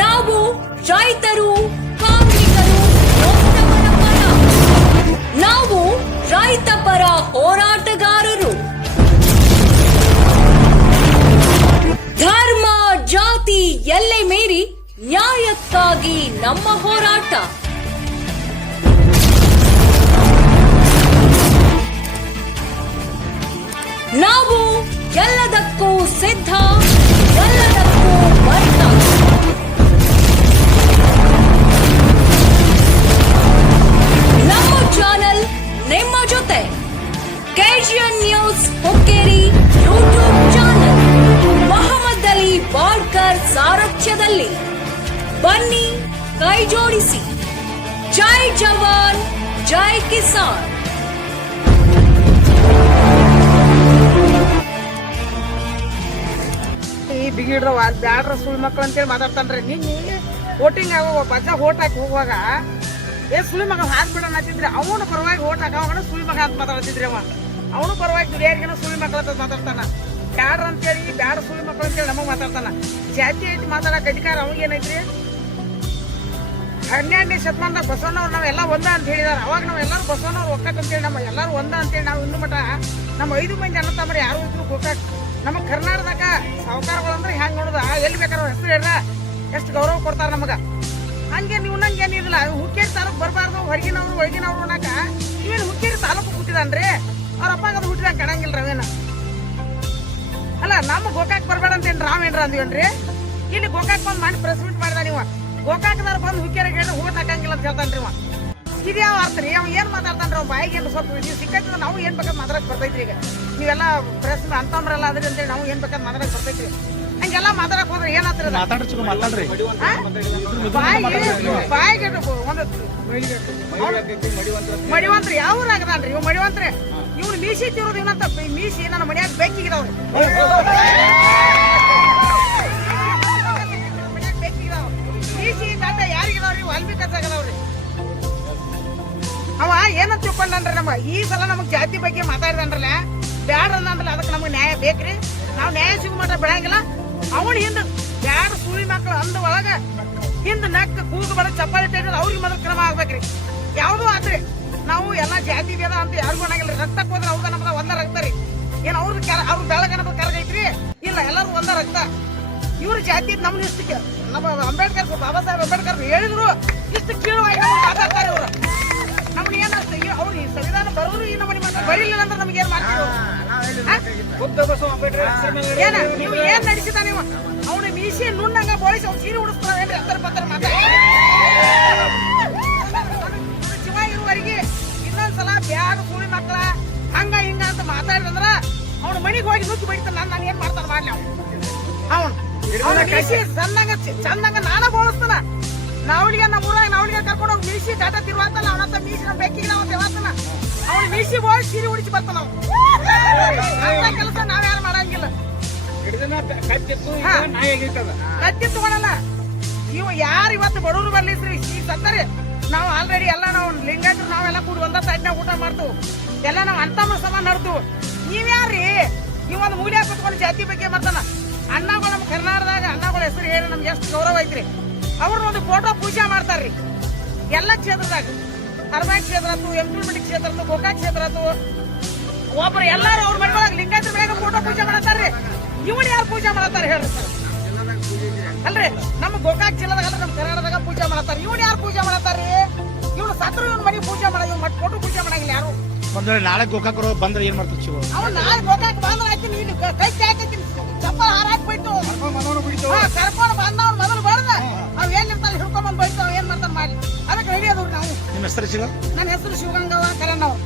ನಾವು ರೈತರು, ಕಾರ್ಮಿಕರು, ನೊಂದವರ ಪರ. ನಾವು ರೈತ ಪರ ಹೋರಾಟಗಾರರು. ಧರ್ಮ, ಜಾತಿ ಎಲ್ಲೆ ಮೀರಿ ನ್ಯಾಯಕ್ಕಾಗಿ ನಮ್ಮ ಹೋರಾಟ. ನಾವು ಎಲ್ಲದಕ್ಕೂ ಸಿದ್ಧ, ಎಲ್ಲದಕ್ಕೂ ಬದ್ಧ. ನಮ್ಮ ಚಾನೆಲ್ ನಿಮ್ಮ ಜೊತೆ. KGN news Hukkeri YouTube channel Mohammed Ali Balkar ಸಾರಥ್ಯದಲ್ಲಿ. ಬನ್ನಿ ಕೈ ಜೋಡಿಸಿ. ಜೈ ಜವಾನ್, ಜೈ ಕಿಸಾನ್. ಬಿಗಿಡ್ರ ಬ್ಯಾಡ್ರ ಸುಳ್ಳು ಮಕ್ಳು ಅಂತೇಳಿ ಮಾತಾಡ್ತಾನ್ರಿ. ನಿನ್ನೆ ವೋಟಿಂಗ್ ಆಗೋ ಬಜ್ಜ ಓಟ್ ಹಾಕಿ ಹೋಗುವಾಗ ಸುಳ್ಳು ಮಗ ಹಾಕ್ಬಿಡೋಣ ಅಂತಿದ್ರಿ. ಅವನು ಪರವಾಗಿ ಓಟ್ ಹಾಕೋಣ ಸುಳ್ಳು ಮಗ ಅಂತ ಮಾತಾಡ್ತಿದ್ರಿ. ಅವನು ಪರವಾಗಿ ದುಡಿಯಾರಿಗೇನೋ ಸುಳ್ಳು ಮಕ್ಳು ಅಂತ ಮಾತಾಡ್ತಾನ. ಬ್ಯಾಡ್ರ ಅಂತೇಳಿ ಬ್ಯಾಡ ಸುಳ್ಳು ಮಕ್ಳು ಅಂತೇಳಿ ನಮಗ್ ಮಾತಾಡ್ತಾನ. ಜಾತಿ ಐತಿ ಮಾತಾಡಕ್ ಅಧಿಕಾರ ಅವಾಗೇನೈತ್ರಿ? 12ನೇ ಶತಮಾನದಾಗ ಬಸವಣ್ಣವ್ರು ನಾವೆಲ್ಲ ಒಂದ ಅಂತ ಹೇಳಿದಾರ. ಅವಾಗ ನಾವ್ ಎಲ್ಲಾರು ಬಸವಣ್ಣವ್ರು ಒಕ್ಕಟ್ ಅಂತೇಳಿ ನಮ್ಮ ಎಲ್ಲಾರು ಒಂದ ಅಂತೇಳಿ ನಾವು ಇನ್ನು ಮಠ ನಮ್ಮ 5 ಮಂದಿ ಅಣ್ಣ ತಮ್ಮರು ಯಾರು ಇದ್ರು ಗೋಕಾಕ್. ನಮ್ಮ ಕರ್ನಾಟಕದಾಗ ಸಾಹುಕಾರಗಳು ಅಂದ್ರೆ ಹೆಂಗ್ ನೋಡುದ ಎಲ್ಲಿ ಬೇಕಾದ್ರೆ ಹೆಸರು ಹೇಳ್ರ ಎಷ್ಟು ಗೌರವ ಕೊಡ್ತಾರ ನಮಗ. ಹಂಗೆ ನೀವು ನಂಗೆ ಏನಿರಲಿಲ್ಲ. ಹುಕ್ಕೇರಿ ತಾಲೂಕ್ ಬರಬಾರ್ದು, ಹೊರಗಿನವ್ರು ಒಳಗಿನವ್ರು ಅನ್ನಕ ಇವೇನು ಹುಕ್ಕೇರಿ ತಾಲೂಕು ಹುಟ್ಟಿದಾನ್ರಿ. ಅವ್ರ ಅಪ್ಪಾಗ ಅದು ಹುಟ್ಟಿದಂಗ ಕಣಂಗಿಲ್ಲ ರವೇನ. ಅಲ್ಲ ನಮ್ಮ ಗೋಕಾಕ್ ಬರಬೇಡ ಅಂತೇನು ರಾವೇನ್ರ ಅಂದಿವನ್ರಿ. ಇಲ್ಲಿ ಗೋಕಾಕ್ ಬಂದು ಮಾಡಿ ಪ್ರೆಸ್ ಮೀಟ್ ಮಾಡಿದ. ನೀವು ಗೋಕಾಕ್ದಾರ ಬಂದು ಹುಕ್ಕೇರಿಗೆ ಹೇಳಿ ಹೋಗಕ್ ಹಾಕಂಗಿಲ್ಲ ಅಂತ ಹೇಳ್ತಾನ್ರಿ. ಇದು ಯಾವ ಅರ್ಥ ರೀ? ಅವ್ ಏನ್ ಮಾತಾಡ್ತಾನ್ರಿ? ಅವ್ನ ಬಾಯಿಗೆ ಏನು ಸ್ವಲ್ಪ ನೀವು ಸಿಕ್ಕತ್ತಿದ್ರೆ ನಾವು ಏನ್ ಬೇಕಾದ್ರೆ ಮಾತಾಡಕ್ ಬರ್ತೈತ್ರಿ. ಈಗ ನೀವೆಲ್ಲ ಪ್ರೆಸ್ ಅಂತಂಬ್ರಲ್ಲ ಅದ್ರಿ ಅಂತೇಳಿ ನಾವು ಏನ್ ಬೇಕಾದ್ರೆ ಮಾತಾಡಕ್ ಬರ್ತೈತ್ರಿ. ಹಂಗೆಲ್ಲ ಮಾತಾಡಕ್ ಹೋದ್ರೆ ಏನಾಗ್ತದೆ? ಬಾಯಿಗೆ ಒಂದು ಮಡಿವಂತ್ರಿ ಯಾವ ಊರಾಗದಾನ್ರಿ ಇವ್? ಮಡಿವಂತ್ರಿ ಇವ್ನು ಮೀಸಿ ತಿರೋದು ಇವನಂತ ಮೀಸಿ ನನ್ನ ಮನ್ಯಾಗ ಬೇಕಿಗಿದಾವ್ರಿ. ಮನ್ಯಾಗ ಬೇಕಿಗಿದಾವ್ ಮೀಸಿ ದಾಟ ಯಾರಿಗಿದಾವ್ರಿ? ವಾಲ್ಮೀಕಿ ಆಗದಾವ್ರಿ. ಅವ ಏನಂತ ತಿಳ್ಕೊಂಡ್ರಿ? ನಮ್ಮ ಈ ಸಲ ನಮಗ್ ಜಾತಿ ಬಗ್ಗೆ ಮಾತಾಡಿದನ್ರಲ್ಲ, ಬ್ಯಾಡ ಅಂದ್ರಲ್ಲ, ಅದಕ್ಕೆ ನಮಗ್ ನ್ಯಾಯ ಬೇಕ್ರಿ. ನಾವ್ ನ್ಯಾಯ ಸಿಗು ಮಟ್ಟ ಬೆಳಂಗಿಲ್ಲ. ಅವನು ಹಿಂದ ಬ್ಯಾಡ ಸುಳಿ ಮಕ್ಳು ಅಂದ ಒಳಗ ಹಿಂದ ನಕ್ಕ ಕೂಗು ಬಡ ಚಪ್ಪಾಳಿ ತೆಗೆದ್ರೆ ಅವ್ರಿಗೆ ಮೊದಲು ಕ್ರಮ ಆಗ್ಬೇಕ್ರಿ. ಯಾವ್ದು ಆತ್ರಿ ನಾವು ಎಲ್ಲಾ ಜಾತಿ ಭೇದ ಅಂತ ಯಾರಿಗೂ ಅನ್ನಂಗಿಲ್ಲ. ರಕ್ತಕ್ಕೆ ಹೋದ್ರೆ ಅವ್ರದ ನಮ್ದ ಒಂದ ರಕ್ತ ರೀ. ಏನ್ ಅವ್ರದ್ದು ಅವ್ರ ಬೆಳಗನದ ಕರಗೈತ್ರಿ? ಇಲ್ಲ, ಎಲ್ಲರೂ ಒಂದ ರಕ್ತ. ಇವ್ರ ಜಾತಿ ನಮ್ನ ಇಷ್ಟಕ್ಕೆ ನಮ್ಮ ಅಂಬೇಡ್ಕರ್, ಬಾಬಾ ಸಾಹೇಬ್ ಅಂಬೇಡ್ಕರ್ ಹೇಳಿದ್ರು ಇಷ್ಟು ಕೀಳುವಾಗಿ ಮಾತಾಡ್ತಾರೆ ಇವ್ರು. ನಮ್ನ ಏನಾಗ್ತದೆ? ಅವ್ರು ಈ ಸಂವಿಧಾನ ಬರೋರು ಈ ನಮ್ಮನೆ ಬರೀಲಿಲ್ಲ ಅಂದ್ರೆ ನಮ್ಗೆ ಏನ್ ಮಾಡ್ತೀವಿ? ಏನ ನೀವು ಏನ್ ನಡೆಸಿದ? ನೀವು ಅವನು ಮೀಸಿ ನುಣ್ಣಂಗ ಬೋಳಿಸಿ ಅವ್ನು ಸೀರೆ ಉಡಿಸ್ತಾವೇನ್ರಿ? ಅಂತರ ಪತ್ತರ ಮಾತಾಡ್ತಾರೆ. ಶಿವ ಇರುವವರೆಗೆ ಇನ್ನೊಂದ್ಸಲ ಬ್ಯಾಡ ಸುಳಿ ಮಕ್ಳ ಹಂಗ ಹಿಂಗ ಅಂತ ಮಾತಾಡಿದಂದ್ರ ಅವ್ನ ಮನಿಗೆ ಹೋಗಿ ನುಗ್ಗಿ ಬಡಿತಾನ. ನಾನು ಏನ್ ಮಾಡ್ತಾನ ಮಾಡ್ಲಿ ಅವನು ಮೀಸಿ ಚಂದಂಗ ನಾನ ಬೋಳಿಸ್ತಾನ. ನಾವಳಿಗೆ ನಮ್ಮ ಊರಾಗ ನಾವಳಿಗೆ ಕರ್ಕೊಂಡು ಹೋಗಿ ಮೀಸಿ ದಾಟ ತಿರುವಾತಾನ. ಅವನಂತ ಮೀಸಿ ನಮ್ ಬೇಕಿಗೆ ನಾವು ದೇವಾತಾನ. ಅವ್ನು ಮೀಸಿ ಬೋಳಿ ಸೀರೆ ಉಡಿಸಿ ಬರ್ತಾನ. ಅಂತ ಕೆಲಸ ನಾವ್ಯಾರು ಮಾಡಂಗಿಲ್ಲ. ಕತ್ತಿ ತಗೊಳಲ್ಲ. ಇವ್ ಯಾರು ಇವತ್ತು ಬಡವರು ಬರ್ಲಿಸ್ರಿ ಈ ಸತ್ತರಿ. ನಾವು ಆಲ್ರೆಡಿ ಎಲ್ಲ ನಾವು ಲಿಂಗಾಯತರು ನಾವೆಲ್ಲ ಕೂಡಿ ಒಂದ ಸೈಡ್ನಾಗ ಊಟ ಮಾಡ್ತೀವಿ. ಎಲ್ಲ ನಾವ್ ಅಂತಮ್ಮ ಸಮ ನಡ್ತೀವಿ. ನೀವ್ಯಾರ್ರಿ? ಇವೊಂದು ಮೂಲ್ಯ ಕುತ್ಕೊಂಡು ಜಾತಿ ಬಗ್ಗೆ ಬರ್ತಾನ. ಅಣ್ಣಗಳು ನಮ್ಮ ಕರ್ನಾಟಕದಾಗ ಅಣ್ಣಗಳ ಹೆಸರು ಹೇಳಿ ನಮ್ಗೆ ಎಷ್ಟು ಗೌರವ ಐತ್ರಿ. ಅವ್ರನ್ನ ಒಂದು ಫೋಟೋ ಪೂಜೆ ಮಾಡ್ತಾರ್ರಿ ಎಲ್ಲ ಕ್ಷೇತ್ರದಾಗ. ಅರ್ಬಾನ್ ಕ್ಷೇತ್ರ ಆತು, ಎಂಪ್ಲಿಮೆಂಟ್ ಕ್ಷೇತ್ರ ಆತು, ಗೋಕಾಕ್ ಕ್ಷೇತ್ರ ಆತು. ಒಬ್ರು ಎಲ್ಲಾರು ಅವ್ರ ಮನೆಯೊಳಗೆ ಲಿಂಗಾಯತರ ಮನೆಯಾಗ ಫೋಟೋ ಪೂಜೆ ಮಾಡತ್ತಾರ್ರಿ. ಇವನ್ ಯಾರು ಪೂಜೆ ಮಾಡತ್ತಾರ ಹೇಳ್ರಿ? ಅಲ್ರಿ ನಮ್ಮ ಗೋಕಾಕ್ ಜಿಲ್ಲಾದಾಗ ನಮ್ಮ ಕರ್ನಾಟಕದಾಗ ಪೂಜೆ ಮಾಡತ್ತಾರ. ಇವನ್ ಯಾರು ಪೂಜೆ ಮಾಡತ್ತಾರ್ರಿ? ಇವ್ನು ಸತ್ರ ಇವನ್ ಮನೆ ಪೂಜೆ ಮಾಡ, ಇವ್ ಮಟ್ ಫೋಟೋ ಪೂಜೆ ಮಾಡಂಗಿಲ್ಲ ಯಾರು. ನಾಳೆ ಗೋಕಾಕ್ ಬಂದ್ರೆ ಏನ್ ಮಾಡ್ತಾರೆ ಶಿವ? ಅವ್ನು ನಾಳೆ ಗೋಕಾಕ್ ಬಂದ್ರೆ ಹಾಕಿನಿ, ಇಲ್ಲಿ ಕೈ ಹಾಕಿ ಚಪ್ಪಲ್ ಹಾರಾಕ್ ಬಿಟ್ಟು ಕರ್ಕೊಂಡು ಬಂದವ್ನು ಮೊದಲು ಬರ್ದ ಅವ್ ಏನಿರ್ತಾನೆ ಹಿಡ್ಕೊಂಡ್ ಬಂದ್ ಬೈತಾವ. ಏನ್ ಮಾಡ್ತಾನೆ ಮಾಡಿ ಅದಕ್ಕೆ ರೆಡಿ ಅದ್ರಿ ನಾವು. ನಿಮ್ಮ ಹೆಸರು ಶಿವ? ನನ್ನ ಹೆಸರು ಶಿವಗಂಗವ್ವ ಕರಣ್ಣವ್ರು.